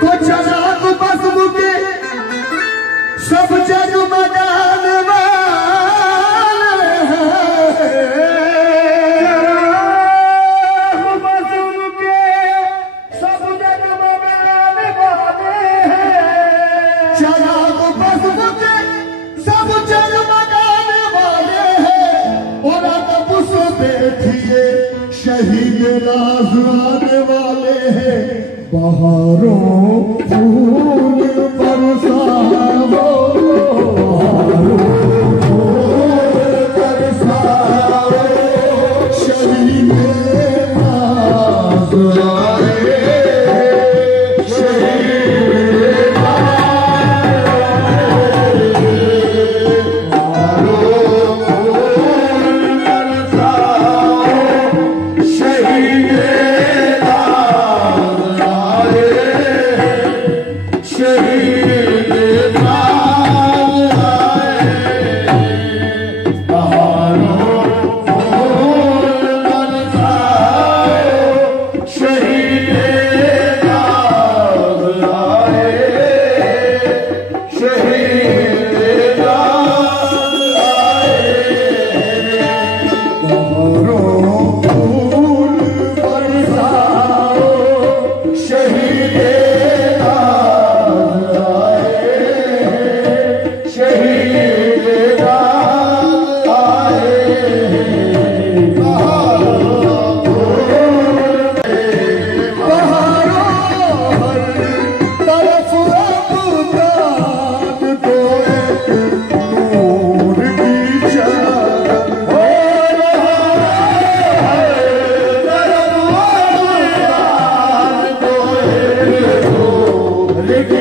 तो चराग बज़्म के सब जगमगाने वाले हैं। चराग बज़्म के सब जगमगाने वाले हैं। चराग बज़्म के सब जगमगाने वाले हैं। और अदब से देखिए शहीद राज आने वाले हैं। बहारों फूल बरसाओ, फूल बरसाओ, शहीद राज आए, शहीद लेकिन